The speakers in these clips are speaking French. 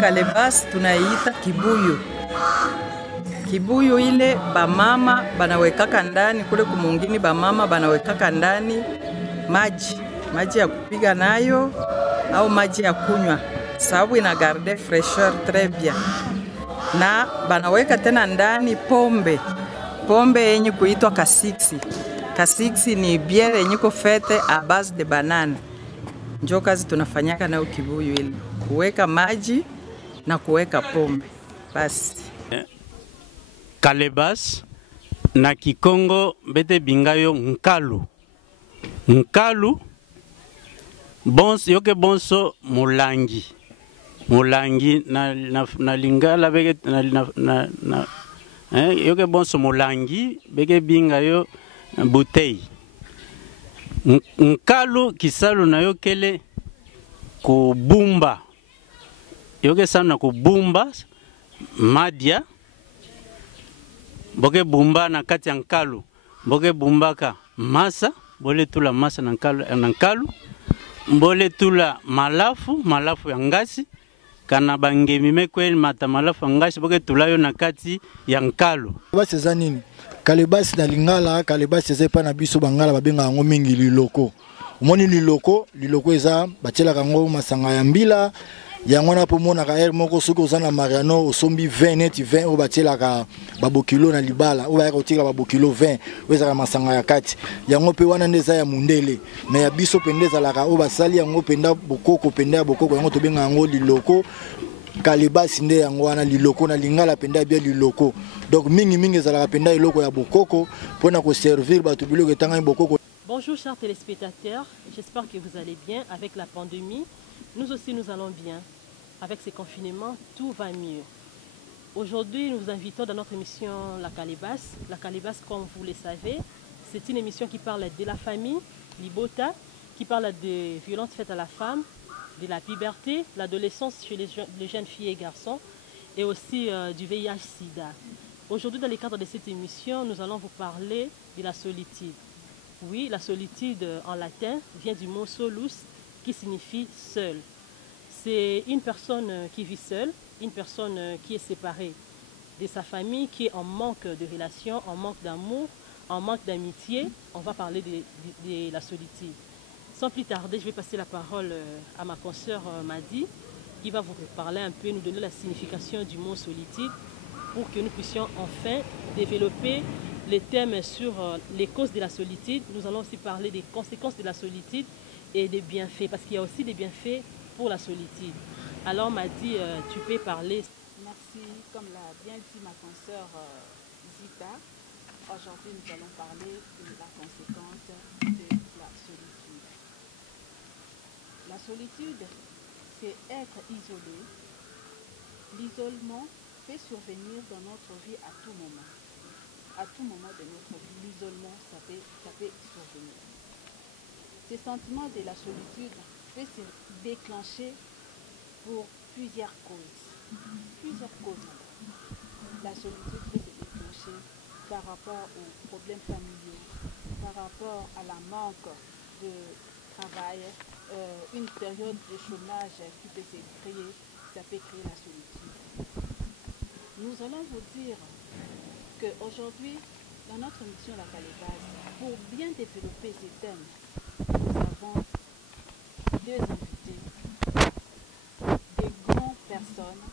kalebasi tunaita kibuyu. Kibuyu ile bamama banawekaka ndani, kule kumungini bamama banawekaka ndani maji ya kupiga nayo au maji ya kunywa, sababu ina garde fraîcheur très bien. Na banaweka tena ndani pombe yenye kuitwa kasiksi. Kasiksi ni biere yenye kufete a base de banane. Njo kazi tunafanyaka nayo kibuyu ile, kuweka maji na kuweka pombe basi. Kalebasi na Kikongo bete bingayo nkalu. Nkalu bonso yoke bonso mulangi na lingala beke yoke bonso mulangi beke bingayo bouteille. Nkalu kisalu na yokele kubumba yoke sana kubumba madia boke bumba na kati ya nkalu boke bumbaka masa bole tula masa na nkalu bole tula malafu ya ngasi kana bangemi mekweli mata malafu ya ngasi boke tulayo na kati ya nkalu. Basi za nini kalebasi na lingala kalebasi zepa na biso bangala babenga yango mingi liloko. Omoni liloko eza batiela kango masanga ya mbila yango na pomona ka er moko soki ozana mariano osombi 20 neti 20 o batiela ka babokilo na libala o ba kotika babokilo 20 weza ka masanga ya kati yango pe wana ndeza ya mundele mais ya biso pendeza la ka o basali yango penda bokoko yango tobenga yango liloko. Kalebasi nde yango wana liloko na lingala penda bien liloko. Donc mingi ezala penda iloko ya bokoko pona ko servir bato biloko etanga bokoko. Bonjour chers téléspectateurs, j'espère que vous allez bien avec la pandémie. Nous aussi nous allons bien. Avec ces confinements, tout va mieux. Aujourd'hui, nous vous invitons dans notre émission La Kalebasi. La Kalebasi, comme vous le savez, c'est une émission qui parle de la famille, Libota, qui parle des violences faites à la femme, de la puberté, l'adolescence chez les jeunes filles et garçons, et aussi du VIH-Sida. Aujourd'hui, dans le cadre de cette émission, nous allons vous parler de la solitude. Oui, la solitude en latin vient du mot solus, qui signifie seul. C'est une personne qui vit seule, une personne qui est séparée de sa famille, qui est en manque de relations, en manque d'amour, en manque d'amitié. On va parler de la solitude. Sans plus tarder, je vais passer la parole à ma consoeur Madi, qui va vous parler un peu, nous donner la signification du mot solitude, pour que nous puissions enfin développer les thèmes sur les causes de la solitude. Nous allons aussi parler des conséquences de la solitude et des bienfaits, parce qu'il y a aussi des bienfaits pour la solitude. Alors Madi, tu peux parler. Merci, comme l'a bien dit ma consoeur Zita. Aujourd'hui, nous allons parler de la conséquence de la solitude. La solitude, c'est être isolé. L'isolement fait survenir dans notre vie à tout moment. À tout moment de notre vie, l'isolement, ça peut survenir. Ce sentiment de la solitude peut se déclencher pour plusieurs causes. La solitude peut se déclencher par rapport aux problèmes familiaux, par rapport à la manque de travail, une période de chômage qui peut se créer, ça peut créer la solitude. Nous allons vous dire qu'aujourd'hui, dans notre émission La Kalebasi, pour bien développer ces thèmes, nous avons deux invités, des grandes personnes,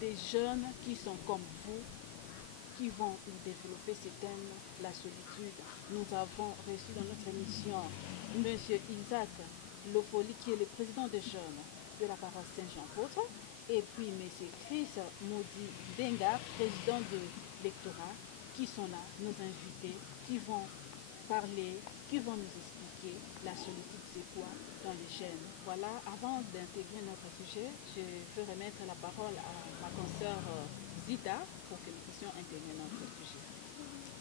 des jeunes qui sont comme vous, qui vont nous développer ces thèmes, la solitude. Nous avons reçu dans notre émission M. Isaac Lopoli, qui est le président des jeunes de la paroisse Saint-Jean-Apôtre, et puis M. Chris Maudit Benga, président de l'électorat, qui sont là, nos invités, qui vont parler, qui vont nous expliquer la solitude c'est quoi dans les jeunes. Voilà, avant d'intégrer notre sujet, je veux remettre la parole à ma consoeur Zita pour que nous puissions intégrer notre sujet.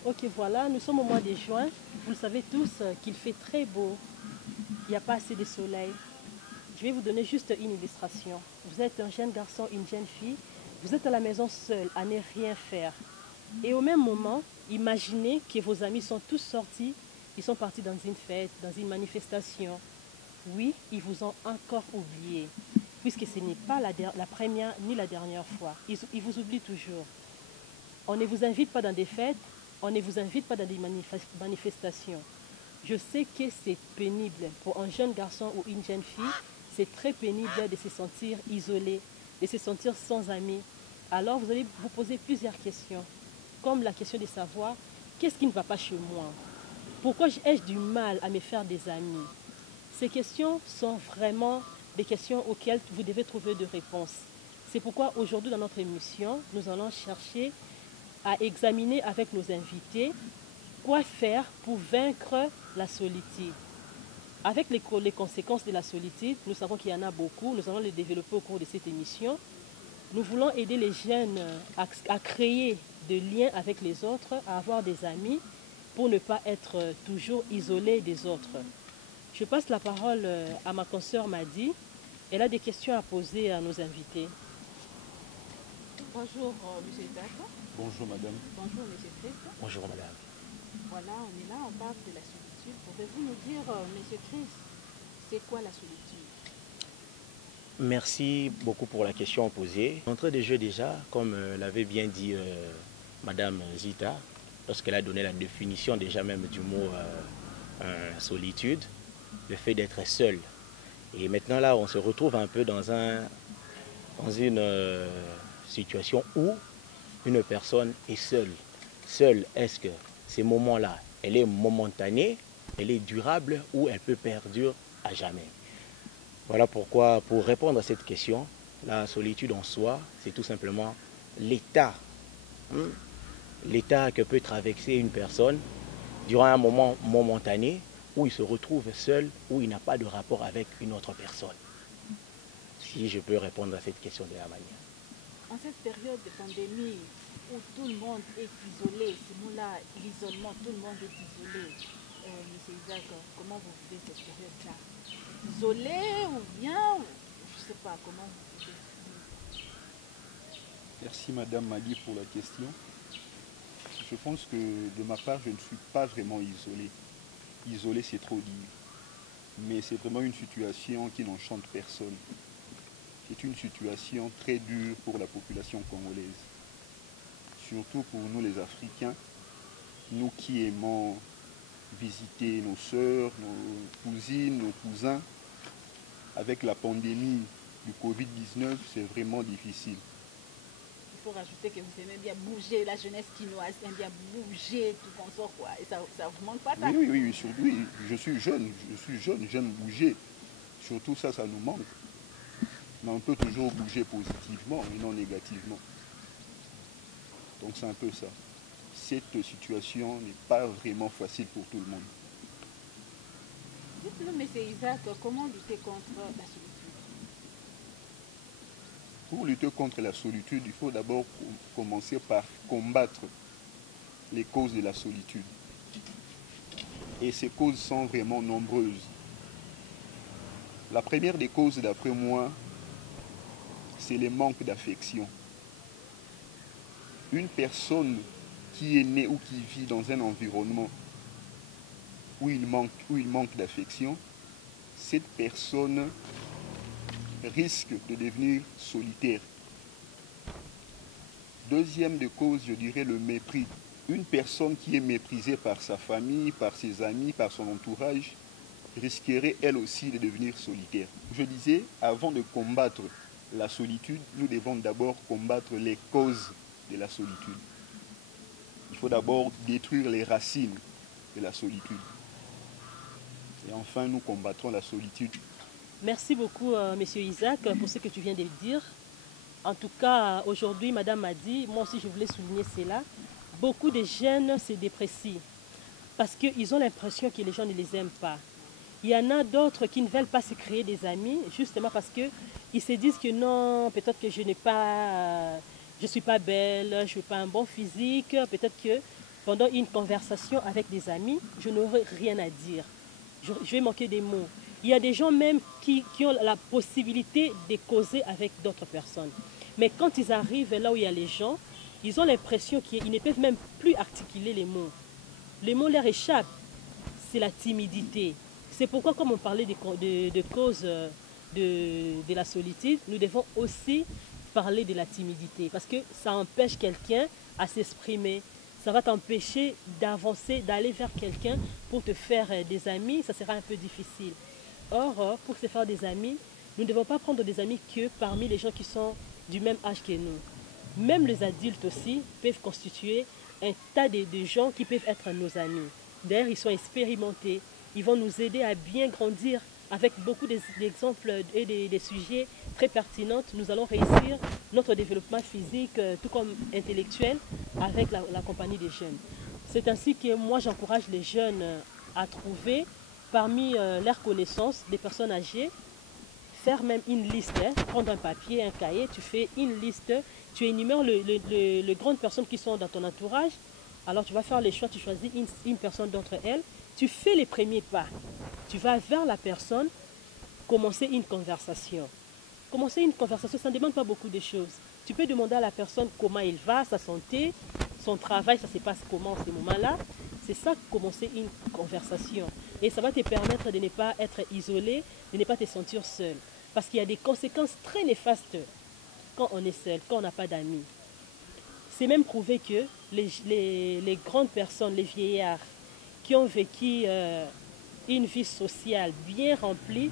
Ok, voilà, nous sommes au mois de juin. Vous le savez tous qu'il fait très beau. Il n'y a pas assez de soleil. Je vais vous donner juste une illustration. Vous êtes un jeune garçon, une jeune fille. Vous êtes à la maison seul, à ne rien faire. Et au même moment, imaginez que vos amis sont tous sortis. Ils sont partis dans une fête, dans une manifestation. Oui, ils vous ont encore oublié. puisque ce n'est pas la première ni la dernière fois. Ils vous oublient toujours. On ne vous invite pas dans des fêtes, on ne vous invite pas dans des manifestations. Je sais que c'est pénible pour un jeune garçon ou une jeune fille, c'est très pénible de se sentir isolé, de se sentir sans amis. Alors vous allez vous poser plusieurs questions, comme la question de savoir qu'est-ce qui ne va pas chez moi? Pourquoi ai-je du mal à me faire des amis? Ces questions sont vraiment des questions auxquelles vous devez trouver des réponses. C'est pourquoi aujourd'hui dans notre émission, nous allons chercher à examiner avec nos invités quoi faire pour vaincre la solitude. Avec les conséquences de la solitude, nous savons qu'il y en a beaucoup, nous allons les développer au cours de cette émission. Nous voulons aider les jeunes à créer des liens avec les autres, à avoir des amis, pour ne pas être toujours isolés des autres. Je passe la parole à ma consoeur Madi. Elle a des questions à poser à nos invités. Bonjour, monsieur Isaac. Bonjour, madame. Bonjour, monsieur Chris. Bonjour, madame. Voilà, on est là, on parle de la solitude. Pouvez-vous nous dire, monsieur Chris, c'est quoi la solitude? Merci beaucoup pour la question posée. D'entrée de jeu déjà, comme l'avait bien dit madame Zita, lorsqu'elle a donné la définition déjà même du mot solitude, le fait d'être seul. Et maintenant là, on se retrouve un peu dans une situation où une personne est seule. Seule, est-ce que ces moments-là, elle est momentanée, elle est durable ou elle peut perdurer à jamais? Voilà pourquoi, pour répondre à cette question, la solitude en soi, c'est tout simplement l'état. L'état que peut traverser une personne durant un moment momentané où il se retrouve seul, où il n'a pas de rapport avec une autre personne. Si je peux répondre à cette question de la manière. En cette période de pandémie où tout le monde est isolé, ce mot-là, l'isolement, tout le monde est isolé, monsieur Isaac, comment vous vivez cette période-là? Isolé ou bien, je ne sais pas, comment vous vivez? Merci madame Madi pour la question. Je pense que de ma part, je ne suis pas vraiment isolé. Isolé, c'est trop dire. Mais c'est vraiment une situation qui n'enchante personne. C'est une situation très dure pour la population congolaise. Surtout pour nous les Africains, nous qui aimons visiter nos sœurs, nos cousines, nos cousins. Avec la pandémie du Covid-19, c'est vraiment difficile. Il faut rajouter que vous aimez bien bouger, la jeunesse quinoise aime bien bouger, tout comme ça, quoi. Et ça vous manque pas ça? Oui, surtout, oui, je suis jeune, j'aime bouger. Surtout ça nous manque. Mais on peut toujours bouger positivement et non négativement. Donc c'est un peu ça. Cette situation n'est pas vraiment facile pour tout le monde. Dites-nous, M. Isaac, comment lutter contre la solitude? Pour lutter contre la solitude, il faut d'abord commencer par combattre les causes de la solitude. Et ces causes sont vraiment nombreuses. La première des causes, d'après moi, c'est le manque d'affection. Une personne qui est née ou qui vit dans un environnement où il manque d'affection, cette personne risque de devenir solitaire. Deuxième des causes, je dirais le mépris. Une personne qui est méprisée par sa famille, par ses amis, par son entourage, risquerait elle aussi de devenir solitaire. Je disais, avant de combattre la solitude, nous devons d'abord combattre les causes de la solitude. Il faut d'abord détruire les racines de la solitude. Et enfin, nous combattrons la solitude. Merci beaucoup, Monsieur Isaac, pour ce que tu viens de dire. En tout cas, aujourd'hui, Madame m'a dit, moi aussi je voulais souligner cela, beaucoup de jeunes se déprécient parce qu'ils ont l'impression que les gens ne les aiment pas. Il y en a d'autres qui ne veulent pas se créer des amis, justement parce qu'ils se disent que non, peut-être que je ne suis pas belle, je n'ai pas un bon physique, peut-être que pendant une conversation avec des amis, je n'aurai rien à dire. Je vais manquer des mots. Il y a des gens même qui ont la possibilité de causer avec d'autres personnes. Mais quand ils arrivent là où il y a les gens, ils ont l'impression qu'ils ne peuvent même plus articuler les mots. Les mots leur échappent. C'est la timidité. C'est pourquoi, comme on parlait de causes de la solitude, nous devons aussi parler de la timidité parce que ça empêche quelqu'un à s'exprimer. Ça va t'empêcher d'avancer, d'aller vers quelqu'un pour te faire des amis, ça sera un peu difficile. Or, pour se faire des amis, nous ne devons pas prendre des amis que parmi les gens qui sont du même âge que nous. Même les adultes aussi peuvent constituer un tas de gens qui peuvent être nos amis. D'ailleurs, ils sont expérimentés, ils vont nous aider à bien grandir. Avec beaucoup d'exemples et des sujets très pertinents, nous allons réussir notre développement physique tout comme intellectuel avec la compagnie des jeunes. C'est ainsi que moi j'encourage les jeunes à trouver parmi leurs connaissances des personnes âgées, faire même une liste, prendre un papier, un cahier, tu fais une liste, tu énumères les grandes personnes qui sont dans ton entourage, alors tu vas faire les choix, tu choisis une personne d'entre elles, tu fais les premiers pas. Tu vas vers la personne, commencer une conversation. Commencer une conversation, ça ne demande pas beaucoup de choses. Tu peux demander à la personne comment il va, sa santé, son travail, ça se passe comment à ce moment-là. C'est ça, commencer une conversation. Et ça va te permettre de ne pas être isolé, de ne pas te sentir seul. Parce qu'il y a des conséquences très néfastes quand on est seul, quand on n'a pas d'amis. C'est même prouvé que les grandes personnes, les vieillards, qui ont vécu une vie sociale bien remplie,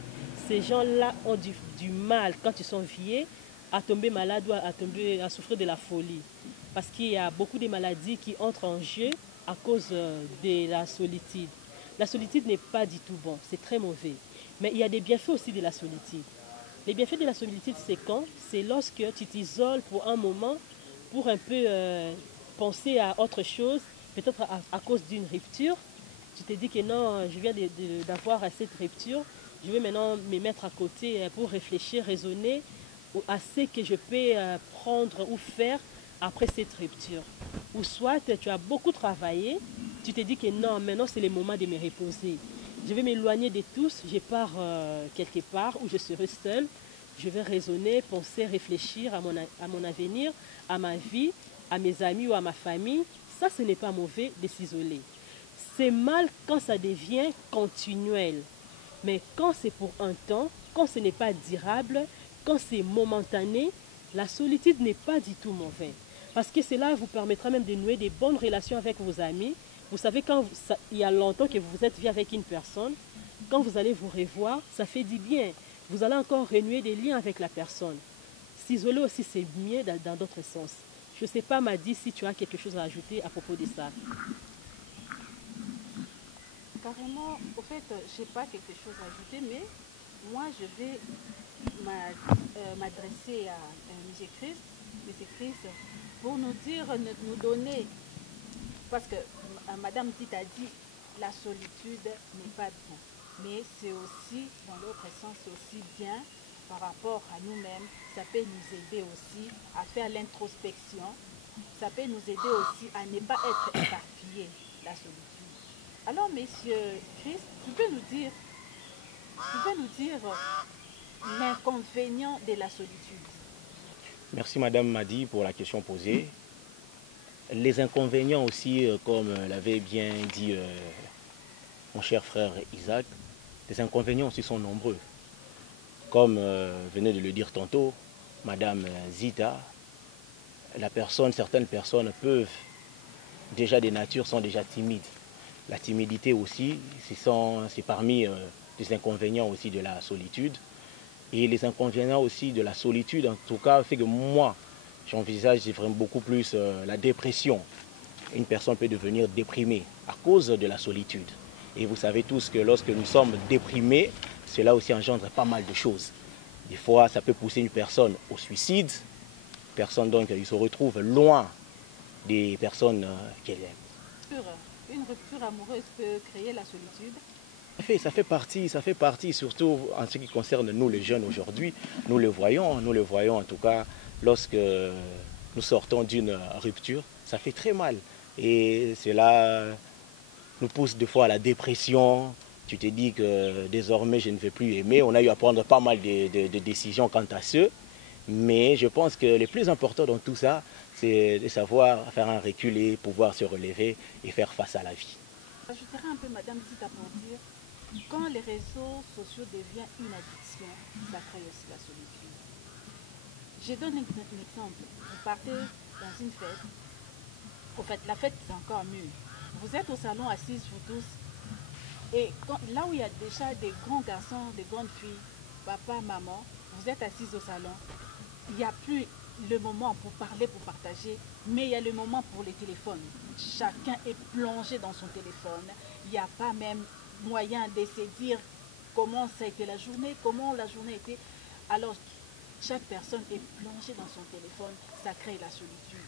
ces gens-là ont du mal, quand ils sont vieux, à tomber malade ou à souffrir de la folie. Parce qu'il y a beaucoup de maladies qui entrent en jeu à cause de la solitude. La solitude n'est pas du tout bon, c'est très mauvais. Mais il y a des bienfaits aussi de la solitude. Les bienfaits de la solitude, c'est quand? C'est lorsque tu t'isoles pour un moment, pour un peu penser à autre chose, peut-être à cause d'une rupture. Tu te dis que non, je viens d'avoir cette rupture, je vais maintenant me mettre à côté pour réfléchir, raisonner à ce que je peux prendre ou faire après cette rupture. Ou soit tu as beaucoup travaillé, tu te dis que non, maintenant c'est le moment de me reposer. Je vais m'éloigner de tous, je pars quelque part où je serai seule, je vais raisonner, penser, réfléchir à mon avenir, à ma vie, à mes amis ou à ma famille. Ça, ce n'est pas mauvais de s'isoler. C'est mal quand ça devient continuel. Mais quand c'est pour un temps, quand ce n'est pas durable, quand c'est momentané, la solitude n'est pas du tout mauvaise. Parce que cela vous permettra même de nouer des bonnes relations avec vos amis. Vous savez, quand il y a longtemps que vous êtes vu avec une personne, quand vous allez vous revoir, ça fait du bien. Vous allez encore renouer des liens avec la personne. S'isoler aussi, c'est mieux dans d'autres sens. Je ne sais pas, Madi, si tu as quelque chose à ajouter à propos de ça. Carrément, au fait, je n'ai pas quelque chose à ajouter, mais moi, je vais m'adresser à M. Christ, pour nous dire, nous donner, parce que Madame Tite a dit, la solitude n'est pas bien, mais c'est aussi, dans l'autre sens, c'est aussi bien par rapport à nous-mêmes, ça peut nous aider aussi à faire l'introspection, ça peut nous aider aussi à ne pas être éparpillés, la solitude. Alors, Monsieur Christ, tu peux nous dire l'inconvénient de la solitude? Merci Madame Madi pour la question posée. Les inconvénients aussi, comme l'avait bien dit mon cher frère Isaac, les inconvénients aussi sont nombreux. Comme venait de le dire tantôt, Madame Zita, certaines personnes peuvent, déjà des natures sont déjà timides. La timidité aussi, c'est parmi les inconvénients aussi de la solitude. Et les inconvénients aussi de la solitude, en tout cas, fait que moi, j'envisage vraiment beaucoup plus la dépression. Une personne peut devenir déprimée à cause de la solitude. Et vous savez tous que lorsque nous sommes déprimés, cela aussi engendre pas mal de choses. Des fois, ça peut pousser une personne au suicide. Personne donc, il se retrouve loin des personnes qu'elle aime. Une rupture amoureuse peut créer la solitude. Ça fait partie, surtout en ce qui concerne nous les jeunes aujourd'hui. Nous le voyons en tout cas, lorsque nous sortons d'une rupture, ça fait très mal. Et cela nous pousse des fois à la dépression. Tu te dis que désormais je ne vais plus aimer. On a eu à prendre pas mal de décisions quant à ce. Mais je pense que le plus important dans tout ça, c'est de savoir faire un recul et pouvoir se relever et faire face à la vie. J'ajouterai un peu Madame Zita pour dire quand les réseaux sociaux deviennent une addiction, ça crée aussi la solitude. Je donne un exemple. Vous partez dans une fête. En fait, la fête c'est encore mieux. Vous êtes au salon assises, vous tous. Et là où il y a déjà des grands garçons, des grandes filles, papa, maman, vous êtes assises au salon. Il n'y a plus le moment pour parler, pour partager, mais il y a le moment pour les téléphones. Chacun est plongé dans son téléphone. Il n'y a pas même moyen de se dire comment ça a été la journée, comment la journée a été. Alors, chaque personne est plongée dans son téléphone, ça crée la solitude.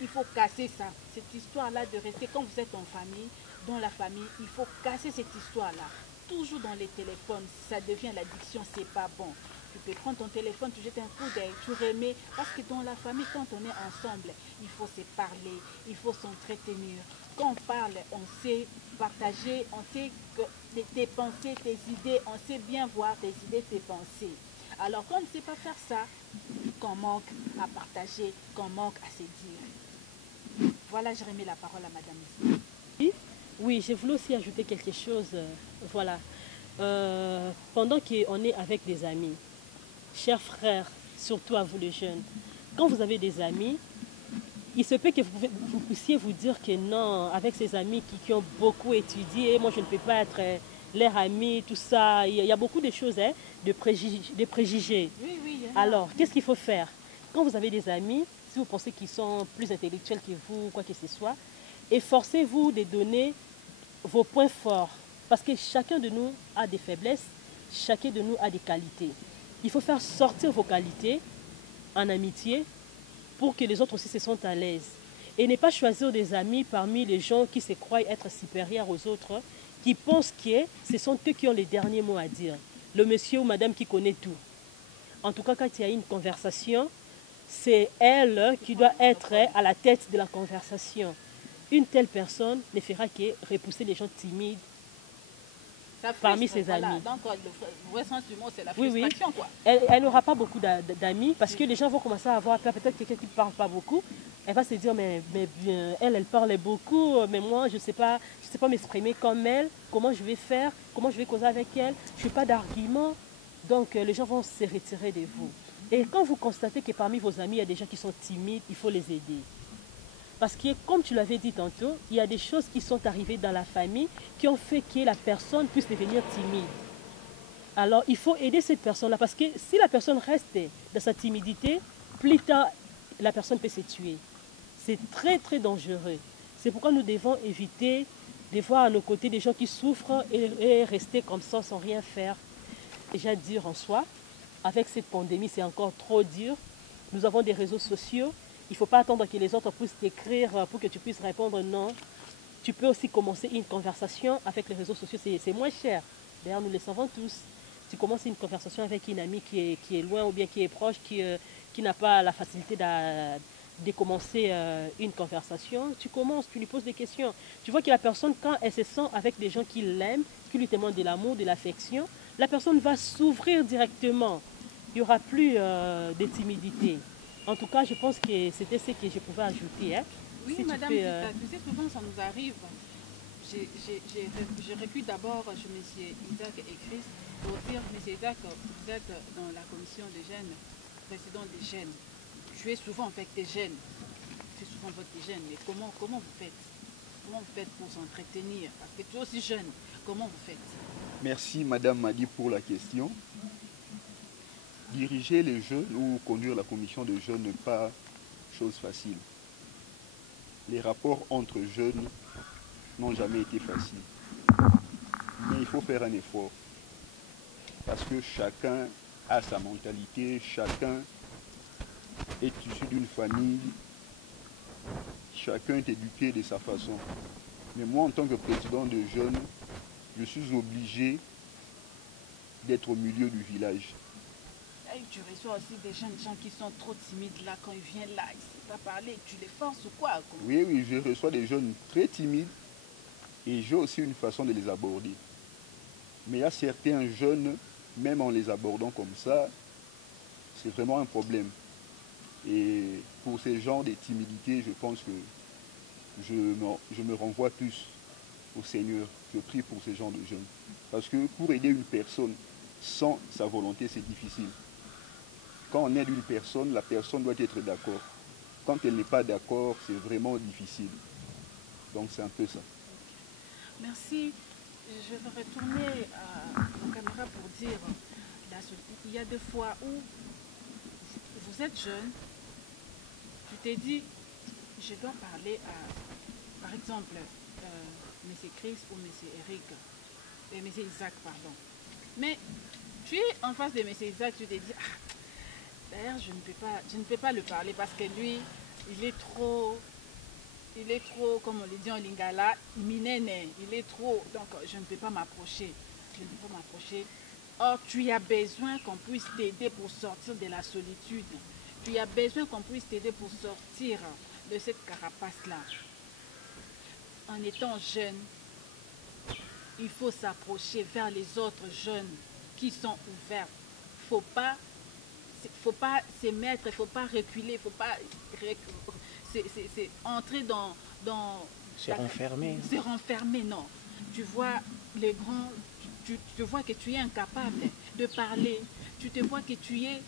Il faut casser ça, cette histoire-là de rester, quand vous êtes en famille, dans la famille, il faut casser cette histoire-là. Toujours dans les téléphones, ça devient l'addiction, c'est pas bon. Tu peux prendre ton téléphone, tu jettes un coup d'œil, tu remets. Parce que dans la famille, quand on est ensemble, il faut se parler, il faut s'entretenir. Quand on parle, on sait partager, on sait que tes pensées, tes idées, on sait bien voir tes idées, tes pensées. Alors quand on ne sait pas faire ça, qu'on manque à partager, qu'on manque à se dire. Voilà, je remets la parole à Madame ici. Oui, je voulais aussi ajouter quelque chose. Voilà. Pendant qu'on est avec des amis, chers frères, surtout à vous les jeunes, quand vous avez des amis, il se peut que vous puissiez vous dire que non, avec ces amis qui ont beaucoup étudié, moi je ne peux pas être leur ami, tout ça. Il y a beaucoup de choses, hein, de préjugés. Oui, oui. Alors, qu'est-ce qu'il faut faire? Quand vous avez des amis, si vous pensez qu'ils sont plus intellectuels que vous, quoi que ce soit, efforcez-vous de donner vos points forts. Parce que chacun de nous a des faiblesses, chacun de nous a des qualités. Il faut faire sortir vos qualités en amitié pour que les autres aussi se sentent à l'aise. Et ne pas choisir des amis parmi les gens qui se croient être supérieurs aux autres, qui pensent que ce sont eux qui ont les derniers mots à dire. Le monsieur ou madame qui connaît tout. En tout cas, quand il y a une conversation, c'est elle qui doit être à la tête de la conversation. Une telle personne ne fera que repousser les gens timides parmi ses amis. Donc, le vrai sens du mot, c'est la frustration, oui. Quoi. Elle n'aura pas beaucoup d'amis parce que les gens vont commencer à avoir peur. Peut-être quelqu'un qui ne parle pas beaucoup. Elle va se dire, mais elle parle beaucoup, mais moi, je ne sais pas m'exprimer comme elle. Comment je vais faire? Comment je vais causer avec elle? Je n'ai pas d'argument. Donc, les gens vont se retirer de vous. Et quand vous constatez que parmi vos amis, il y a des gens qui sont timides, il faut les aider. Parce que, comme tu l'avais dit tantôt, il y a des choses qui sont arrivées dans la famille qui ont fait que la personne puisse devenir timide. Alors, il faut aider cette personne-là parce que si la personne reste dans sa timidité, plus tard, la personne peut se tuer. C'est très, très dangereux. C'est pourquoi nous devons éviter de voir à nos côtés des gens qui souffrent et rester comme ça sans rien faire. Déjà dur en soi. Avec cette pandémie, c'est encore trop dur. Nous avons des réseaux sociaux. Il ne faut pas attendre que les autres puissent t'écrire pour que tu puisses répondre. Non. Tu peux aussi commencer une conversation avec les réseaux sociaux. C'est moins cher. D'ailleurs, nous le savons tous. Tu commences une conversation avec une amie qui est loin ou bien qui est proche, qui n'a pas la facilité de commencer une conversation. Tu commences, tu lui poses des questions. Tu vois que la personne, quand elle se sent avec des gens qui l'aiment, qui lui témoignent de l'amour, de l'affection, la personne va s'ouvrir directement. Il n'y aura plus de timidité. En tout cas, je pense que c'était ce que je pouvais ajouter. Hein. Oui, si madame, tu peux, tu sais, souvent ça nous arrive. J'aurais pu d'abord, je M. Isaac et Chris, pour dire, M. Isaac, vous êtes dans la commission des jeunes, président des jeunes. Tu es souvent avec des jeunes. Tu es souvent avec des jeunes. Mais comment vous faites? Comment vous faites pour s'entretenir? Parce que tu es aussi jeune. Comment vous faites? Merci Madame Madi pour la question. Diriger les jeunes ou conduire la commission des jeunes n'est pas chose facile. Les rapports entre jeunes n'ont jamais été faciles. Mais il faut faire un effort. Parce que chacun a sa mentalité, chacun est issu d'une famille, chacun est éduqué de sa façon. Mais moi, en tant que président de jeunes, je suis obligé d'être au milieu du village. Et tu reçois aussi des jeunes gens qui sont trop timides là, quand ils viennent là, ils ne savent pas parler, tu les forces ou quoi? Oui, je reçois des jeunes très timides et j'ai aussi une façon de les aborder. Mais il y a certains jeunes, même en les abordant comme ça, c'est vraiment un problème. Et pour ces genres de timidité, je pense que je me renvoie plus au Seigneur. Je prie pour ces gens de jeunes. Parce que pour aider une personne sans sa volonté, c'est difficile. Quand on aide une personne, la personne doit être d'accord. Quand elle n'est pas d'accord, c'est vraiment difficile. Donc c'est un peu ça. Merci. Je vais retourner à la caméra pour dire, il y a des fois où vous êtes jeune, tu t'es dit, je dois parler à, par exemple, M. Chris ou M. Eric, M. Isaac, pardon. Mais tu es en face de M. Isaac, tu t'es dit, ah, d'ailleurs, je ne peux pas le parler parce que lui, il est trop, comme on le dit en lingala, minene, il est trop, donc je ne peux pas m'approcher. Je ne peux pas m'approcher. Or, tu as besoin qu'on puisse t'aider pour sortir de la solitude. Tu as besoin qu'on puisse t'aider pour sortir de cette carapace-là. En étant jeune, il faut s'approcher vers les autres jeunes qui sont ouverts. Faut pas se mettre, il ne faut pas reculer, il ne faut pas entrer dans se renfermer. Se renfermer, non. Tu vois les grands, tu te vois que tu es incapable de parler, tu te vois que tu es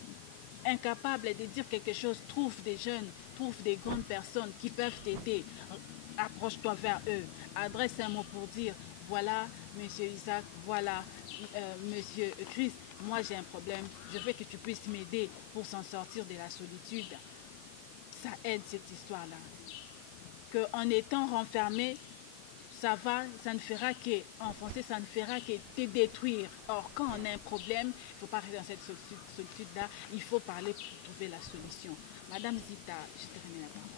incapable de dire quelque chose. Trouve des jeunes, trouve des grandes personnes qui peuvent t'aider. Approche-toi vers eux, adresse un mot pour dire, voilà, Monsieur Isaac, voilà, Monsieur Christ, moi j'ai un problème, je veux que tu puisses m'aider pour s'en sortir de la solitude. Ça aide cette histoire-là. Qu'en étant renfermé, ça ne fera que, en français, ça ne fera que te détruire. Or, quand on a un problème, il ne faut pas rester dans cette solitude-là, il faut parler pour trouver la solution. Madame Zita, je te remets la parole.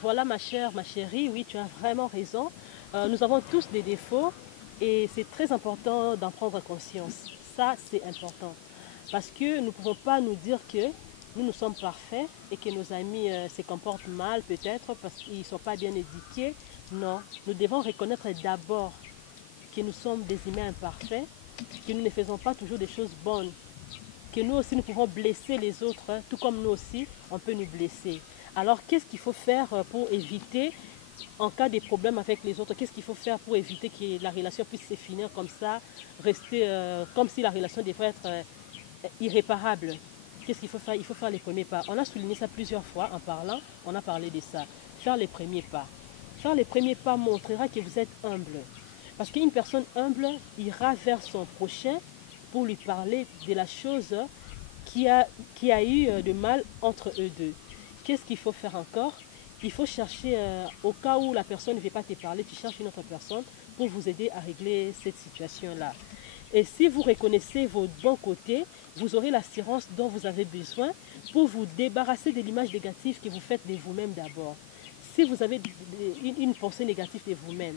Voilà ma chère, ma chérie, oui, tu as vraiment raison. Nous avons tous des défauts et c'est très important d'en prendre conscience. Ça, c'est important. Parce que nous ne pouvons pas nous dire que nous sommes parfaits et que nos amis se comportent mal peut-être parce qu'ils ne sont pas bien éduqués. Non, nous devons reconnaître d'abord que nous sommes des humains imparfaits, que nous ne faisons pas toujours des choses bonnes, que nous aussi nous pouvons blesser les autres, tout comme nous aussi on peut nous blesser. Alors qu'est-ce qu'il faut faire pour éviter, en cas de problème avec les autres, qu'est-ce qu'il faut faire pour éviter que la relation puisse se finir comme ça, rester comme si la relation devrait être irréparable? Qu'est-ce qu'il faut faire? Il faut faire les premiers pas. On a souligné ça plusieurs fois en parlant, on a parlé de ça. Faire les premiers pas. Faire les premiers pas montrera que vous êtes humble. Parce qu'une personne humble ira vers son prochain pour lui parler de la chose qui a eu de mal entre eux deux. Qu'est-ce qu'il faut faire encore? Il faut chercher, au cas où la personne ne veut pas te parler, tu cherches une autre personne pour vous aider à régler cette situation-là. Et si vous reconnaissez vos bons côtés, vous aurez l'assurance dont vous avez besoin pour vous débarrasser de l'image négative que vous faites de vous-même d'abord. Si vous avez une pensée négative de vous-même,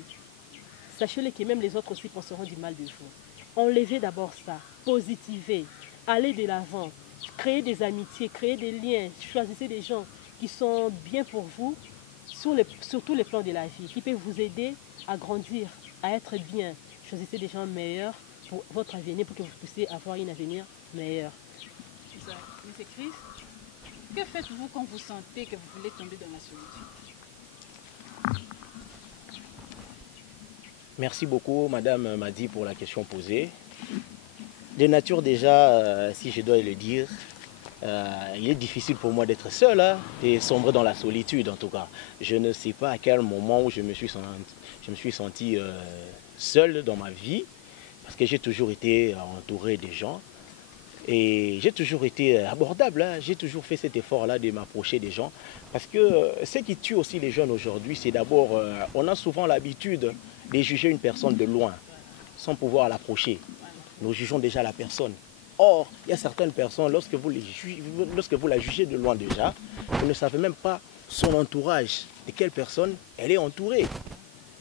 sachez-le que même les autres aussi penseront du mal de vous. Enlevez d'abord ça, positivez, allez de l'avant, créez des amitiés, créez des liens, choisissez des gens qui sont bien pour vous sur tous les plans de la vie, qui peuvent vous aider à grandir, à être bien. Choisissez des gens meilleurs pour votre avenir, pour que vous puissiez avoir un avenir meilleur. Monsieur Christ, que faites-vous quand vous sentez que vous voulez tomber dans la solitude? Merci beaucoup, Madame Madi, pour la question posée. De nature déjà, si je dois le dire, il est difficile pour moi d'être seul, et sombrer dans la solitude en tout cas. Je ne sais pas à quel moment où je me suis senti seul dans ma vie, parce que j'ai toujours été entouré de gens. Et j'ai toujours été abordable, j'ai toujours fait cet effort-là de m'approcher des gens. Parce que ce qui tue aussi les jeunes aujourd'hui, c'est d'abord, on a souvent l'habitude de juger une personne de loin, sans pouvoir l'approcher. Nous jugeons déjà la personne. Or, il y a certaines personnes, lorsque vous la jugez de loin déjà, vous ne savez même pas son entourage, de quelle personne elle est entourée.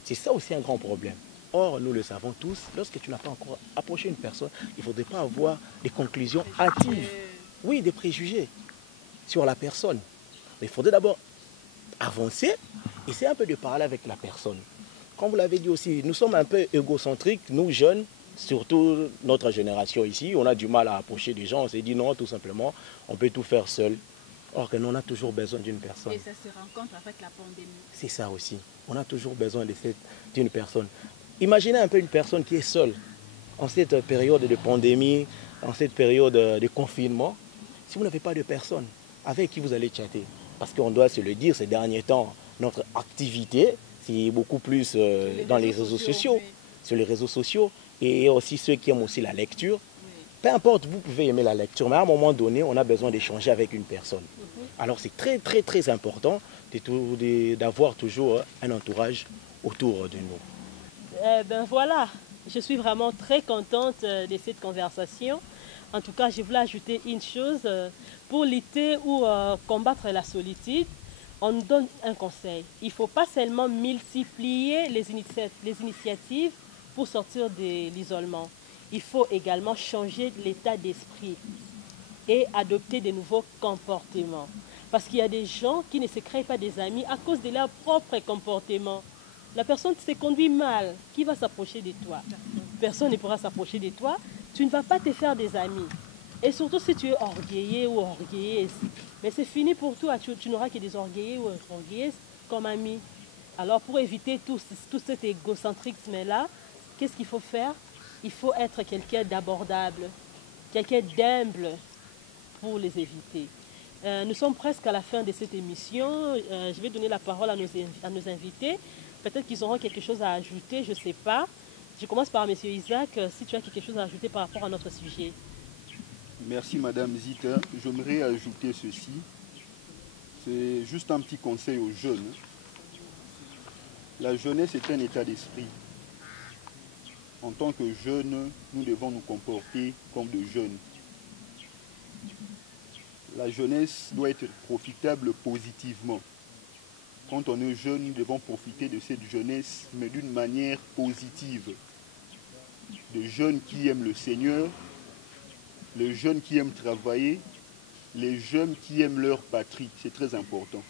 C'est ça aussi un grand problème. Or, nous le savons tous, lorsque tu n'as pas encore approché une personne, il ne faudrait pas avoir des conclusions hâtives, oui, des préjugés sur la personne. Mais il faudrait d'abord avancer, essayer un peu de parler avec la personne. Comme vous l'avez dit aussi, nous sommes un peu égocentriques, nous jeunes, surtout notre génération ici, on a du mal à approcher des gens, on s'est dit non, tout simplement, on peut tout faire seul. Or que nous, on a toujours besoin d'une personne. Et ça se rencontre avec la pandémie. C'est ça aussi, on a toujours besoin d'une personne. Imaginez un peu une personne qui est seule en cette période de pandémie, en cette période de confinement. Si vous n'avez pas de personne avec qui vous allez chatter, parce qu'on doit se le dire, ces derniers temps, notre activité, c'est beaucoup plus dans les réseaux sociaux, oui. sur les réseaux sociaux, et aussi ceux qui aiment aussi la lecture. Peu importe, vous pouvez aimer la lecture, mais à un moment donné, on a besoin d'échanger avec une personne. Alors c'est très, très, très important d'avoir toujours un entourage autour de nous. Ben voilà, je suis vraiment très contente de cette conversation. En tout cas, je voulais ajouter une chose. Pour lutter ou combattre la solitude, on nous donne un conseil. Il ne faut pas seulement multiplier les initiatives pour sortir de l'isolement. Il faut également changer l'état d'esprit et adopter de nouveaux comportements. Parce qu'il y a des gens qui ne se créent pas des amis à cause de leur propre comportement. La personne se conduit mal, qui va s'approcher de toi? Personne ne pourra s'approcher de toi. Tu ne vas pas te faire des amis. Et surtout si tu es orgueilleux ou orgueilleuse. Mais c'est fini pour toi, tu n'auras que des orgueilleux ou orgueilleuses comme amis. Alors pour éviter tout cet égocentrisme-là, qu'est-ce qu'il faut faire? Il faut être quelqu'un d'abordable, quelqu'un d'humble pour les éviter. Nous sommes presque à la fin de cette émission. Je vais donner la parole à nos invités. Peut-être qu'ils auront quelque chose à ajouter, je ne sais pas. Je commence par M. Isaac, si tu as quelque chose à ajouter par rapport à notre sujet. Merci Madame Zita. J'aimerais ajouter ceci. C'est juste un petit conseil aux jeunes. La jeunesse est un état d'esprit. En tant que jeunes, nous devons nous comporter comme de jeunes. La jeunesse doit être profitable positivement. Quand on est jeune, nous devons profiter de cette jeunesse, mais d'une manière positive. De jeunes qui aiment le Seigneur, les jeunes qui aiment travailler, les jeunes qui aiment leur patrie. C'est très important.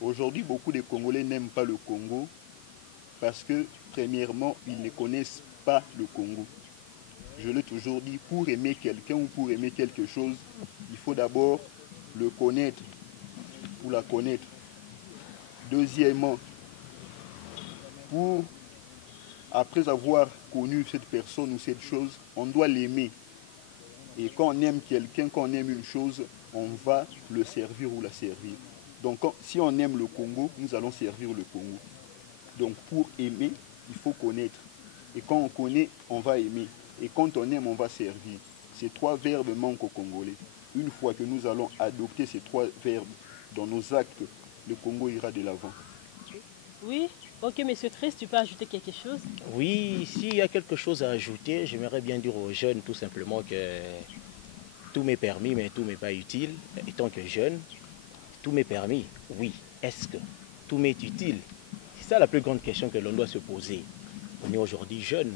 Aujourd'hui, beaucoup de Congolais n'aiment pas le Congo parce que, premièrement, ils ne connaissent pas le Congo. Je l'ai toujours dit, pour aimer quelqu'un ou pour aimer quelque chose, il faut d'abord le connaître ou la connaître. Deuxièmement, après avoir connu cette personne ou cette chose, on doit l'aimer. Et quand on aime quelqu'un, quand on aime une chose, on va le servir ou la servir. Donc si on aime le Congo, nous allons servir le Congo. Donc pour aimer, il faut connaître. Et quand on connaît, on va aimer. Et quand on aime, on va servir. Ces trois verbes manquent aux Congolais. Une fois que nous allons adopter ces trois verbes dans nos actes, le Congo ira de l'avant. Oui, ok, Monsieur Christ, tu peux ajouter quelque chose? Oui, s'il y a quelque chose à ajouter, j'aimerais bien dire aux jeunes tout simplement que tout m'est permis, mais tout m'est pas utile. Étant que jeune, tout m'est permis, oui. Est-ce que tout m'est utile? C'est ça la plus grande question que l'on doit se poser. On est aujourd'hui jeunes,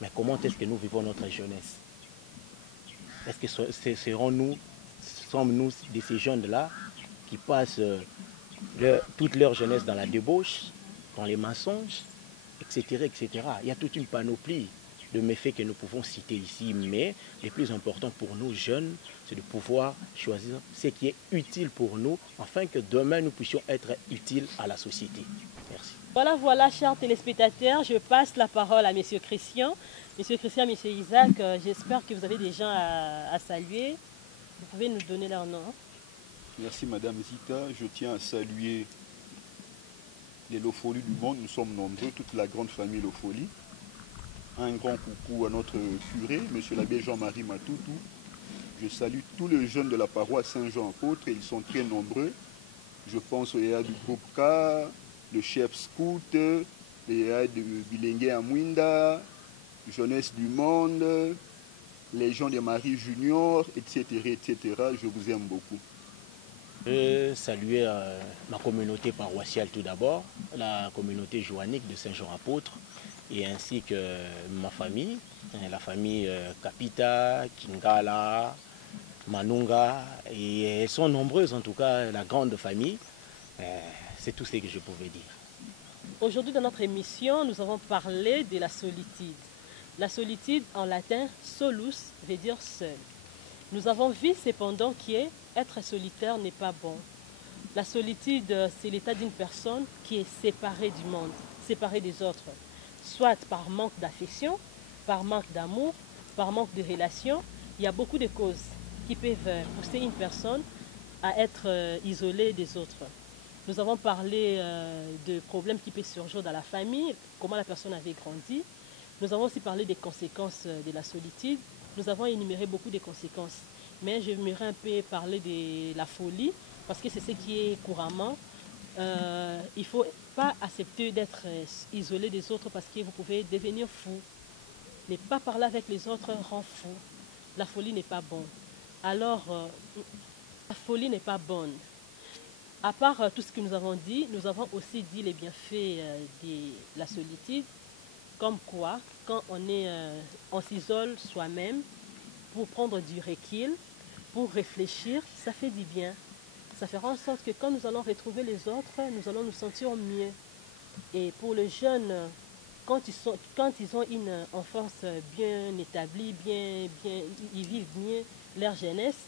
mais comment est-ce que nous vivons notre jeunesse? Est-ce que sommes-nous de ces jeunes-là qui passent toute leur jeunesse dans la débauche, dans les mensonges, etc., etc. Il y a toute une panoplie de méfaits que nous pouvons citer ici, mais le plus important pour nous jeunes, c'est de pouvoir choisir ce qui est utile pour nous, afin que demain nous puissions être utiles à la société. Merci. Voilà, chers téléspectateurs, je passe la parole à M. Christian. M. Christian, M. Isaac, j'espère que vous avez des gens à saluer. Vous pouvez nous donner leur nom. Merci Madame Zita. Je tiens à saluer les Lofoli du monde. Nous sommes nombreux, toute la grande famille Lofoli. Un grand coucou à notre curé, Monsieur l'abbé Jean-Marie Matoutou. Je salue tous les jeunes de la paroisse Saint-Jean-Apôtre, ils sont très nombreux. Je pense aux EA du groupe K, le chef scout, les EA de Bilengue à Mwinda, Jeunesse du Monde, les gens de Marie Junior, etc., etc. Je vous aime beaucoup. Je saluer ma communauté paroissiale tout d'abord, la communauté joannique de Saint-Jean-Apôtre, et ainsi que ma famille, la famille Kapita, Kingala, Manunga, et elles sont nombreuses en tout cas, la grande famille. C'est tout ce que je pouvais dire. Aujourd'hui dans notre émission, nous avons parlé de la solitude. La solitude en latin, solus, veut dire seul. Nous avons vu cependant qu'être solitaire n'est pas bon. La solitude, c'est l'état d'une personne qui est séparée du monde, séparée des autres. soit par manque d'affection, par manque d'amour, par manque de relation. Il y a beaucoup de causes qui peuvent pousser une personne à être isolée des autres. Nous avons parlé de problèmes qui peuvent surgir dans la famille, comment la personne avait grandi. Nous avons aussi parlé des conséquences de la solitude. Nous avons énuméré beaucoup de conséquences. Mais j'aimerais un peu parler de la folie, parce que c'est ce qui est couramment. Il ne faut pas accepter d'être isolé des autres parce que vous pouvez devenir fou. Ne pas parler avec les autres rend fou. La folie n'est pas bonne. Alors, la folie n'est pas bonne. À part tout ce que nous avons dit, nous avons aussi dit les bienfaits de la solitude, comme quoi, quand on s'isole soi-même pour prendre du recul, pour réfléchir, ça fait du bien. Ça fera en sorte que quand nous allons retrouver les autres, nous allons nous sentir mieux. Et pour les jeunes, quand ils ont une enfance bien établie, ils vivent bien leur jeunesse,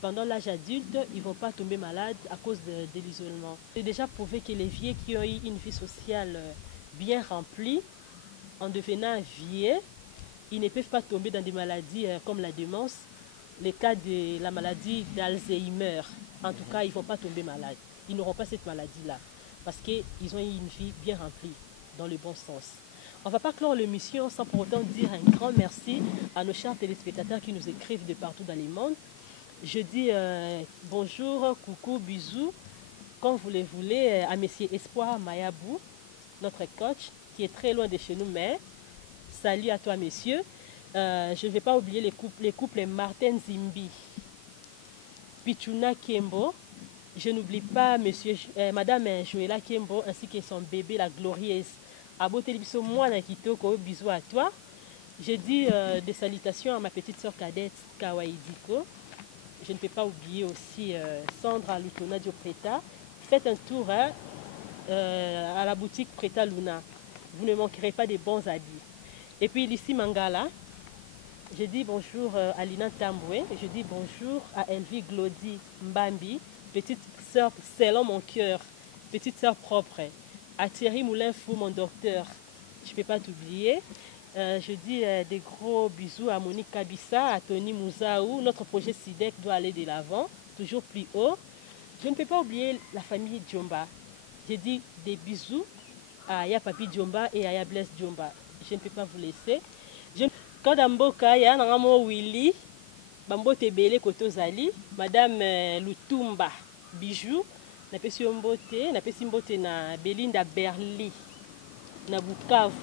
pendant l'âge adulte, ils ne vont pas tomber malades à cause de l'isolement. C'est déjà prouvé que les vieux qui ont eu une vie sociale bien remplie, en devenant vieux, ils ne peuvent pas tomber dans des maladies comme la démence, le cas de la maladie d'Alzheimer. En tout cas, ils ne vont pas tomber malades. Ils n'auront pas cette maladie-là parce qu'ils ont eu une vie bien remplie, dans le bon sens. On ne va pas clore l'émission sans pour autant dire un grand merci à nos chers téléspectateurs qui nous écrivent de partout dans le monde. Je dis bonjour, coucou, bisous, comme vous le voulez, à Monsieur Espoir Mayabou, notre coach, qui est très loin de chez nous, mais salut à toi, messieurs. Je ne vais pas oublier les couples Martin Zimbi, Pichuna Kembo. Je n'oublie pas Madame Joëla Kembo ainsi que son bébé, la glorieuse. Abo Télévision, moi, Nakitoko, bisous à toi. Je dis des salutations à ma petite soeur cadette, Kawaidiko. Je ne peux pas oublier aussi Sandra Lutona Diopreta. Faites un tour à la boutique Preta Luna. Vous ne manquerez pas des bons habits. Et puis Lissi Mangala, je dis bonjour à Lina Tamboué. Je dis bonjour à Elvie Glody Mbambi, petite sœur selon mon cœur, petite sœur propre. À Thierry Moulin-Fou, mon docteur. Je ne peux pas t'oublier. Je dis des gros bisous à Monique Kabissa, à Tony Mouzaou. Notre projet SIDEC doit aller de l'avant, toujours plus haut. Je ne peux pas oublier la famille Djomba. Je dis des bisous à Yapapi Djomba et à Yables Djomba. Je ne peux pas vous laisser. Quand Amboka, il y a un Willy, Bambo Tebele Kotozali, Madame Lutumba Bijou, na pesi mbote, na pesi mbote na Belinda Berli, na Bukavu.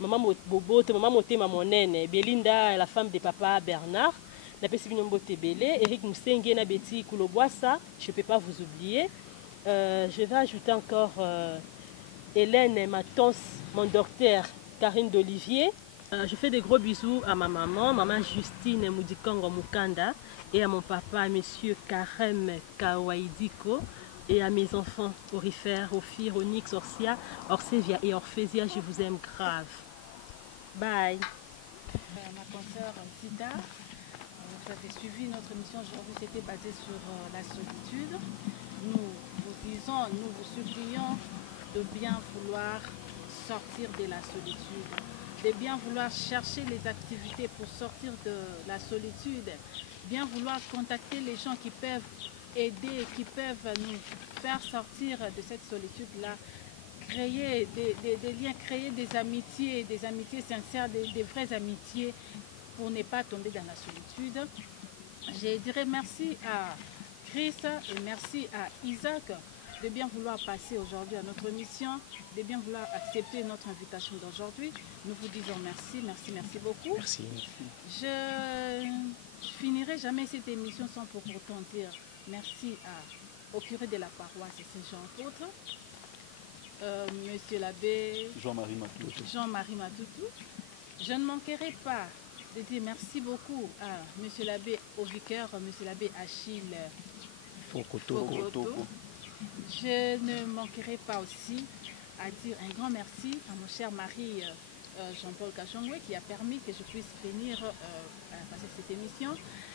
Maman Bobote, maman Motema Monene, Belinda, la femme de papa Bernard, na pesi mbote Belé, Eric Moussenge na Betty Kouloboissa, je ne peux pas vous oublier. Je vais ajouter encore Hélène Matons, mon docteur, Karine d'Olivier. Je fais des gros bisous à ma maman Justine Moudikongo Mukanda, et à mon papa, monsieur Karem Kawaidiko, et à mes enfants, Orifère, Ophir, Onyx, Orsia, Orsevia et Orphésia, je vous aime grave. Bye. Ma consoeur Zita, vous avez suivi notre émission aujourd'hui, c'était basé sur la solitude. Nous vous disons, nous vous supplions de bien vouloir sortir de la solitude, de bien vouloir chercher les activités pour sortir de la solitude, bien vouloir contacter les gens qui peuvent aider, qui peuvent nous faire sortir de cette solitude-là, créer des liens, créer des amitiés sincères, des vraies amitiés pour ne pas tomber dans la solitude. Je dirais merci à Chris et merci à Isaac de bien vouloir passer aujourd'hui à notre mission, de bien vouloir accepter notre invitation d'aujourd'hui. Nous vous disons merci, merci, merci beaucoup. Merci. Je finirai jamais cette émission sans pour autant dire merci au curé de la paroisse Saint-Jean-Apôtre, Monsieur l'abbé Jean-Marie Matoutou. Jean-Marie Matoutou. Je ne manquerai pas de dire merci beaucoup à Monsieur l'abbé au vicaire, Monsieur l'abbé Achille Fokoto. Je ne manquerai pas aussi à dire un grand merci à mon cher mari Jean-Paul Kachongwe qui a permis que je puisse venir passer cette émission,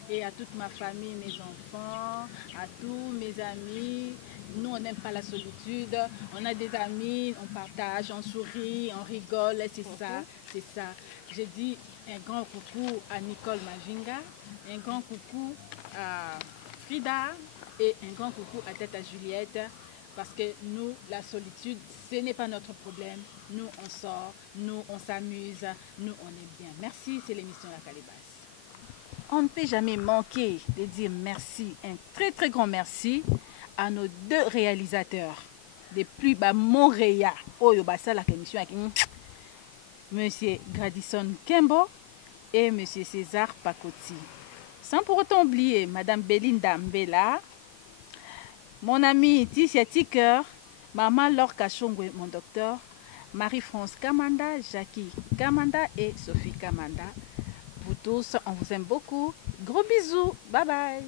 et à toute ma famille, mes enfants, à tous mes amis Nous, on n'aime pas la solitude. On a des amis, on partage, on sourit, on rigole. C'est ça, c'est ça. J'ai dit un grand coucou à Nicole Majinga, un grand coucou à Frida et un grand coucou à Tata Juliette. Parce que nous, la solitude, ce n'est pas notre problème. Nous, on sort, nous, on s'amuse, nous, on est bien. Merci, c'est l'émission La Calebasse. On ne peut jamais manquer de dire merci, un très très grand merci à nos deux réalisateurs des plus bas Montréal. Oh, ça la émission avec Monsieur Gradison Kembo et Monsieur César Pakoti. Sans pour autant oublier Madame Belinda Mbela, mon ami Ticia Ticker, Maman Laure Kachongwe, mon docteur, Marie-France Kamanda, Jackie Kamanda et Sophie Kamanda. Vous tous, on vous aime beaucoup. Gros bisous. Bye bye.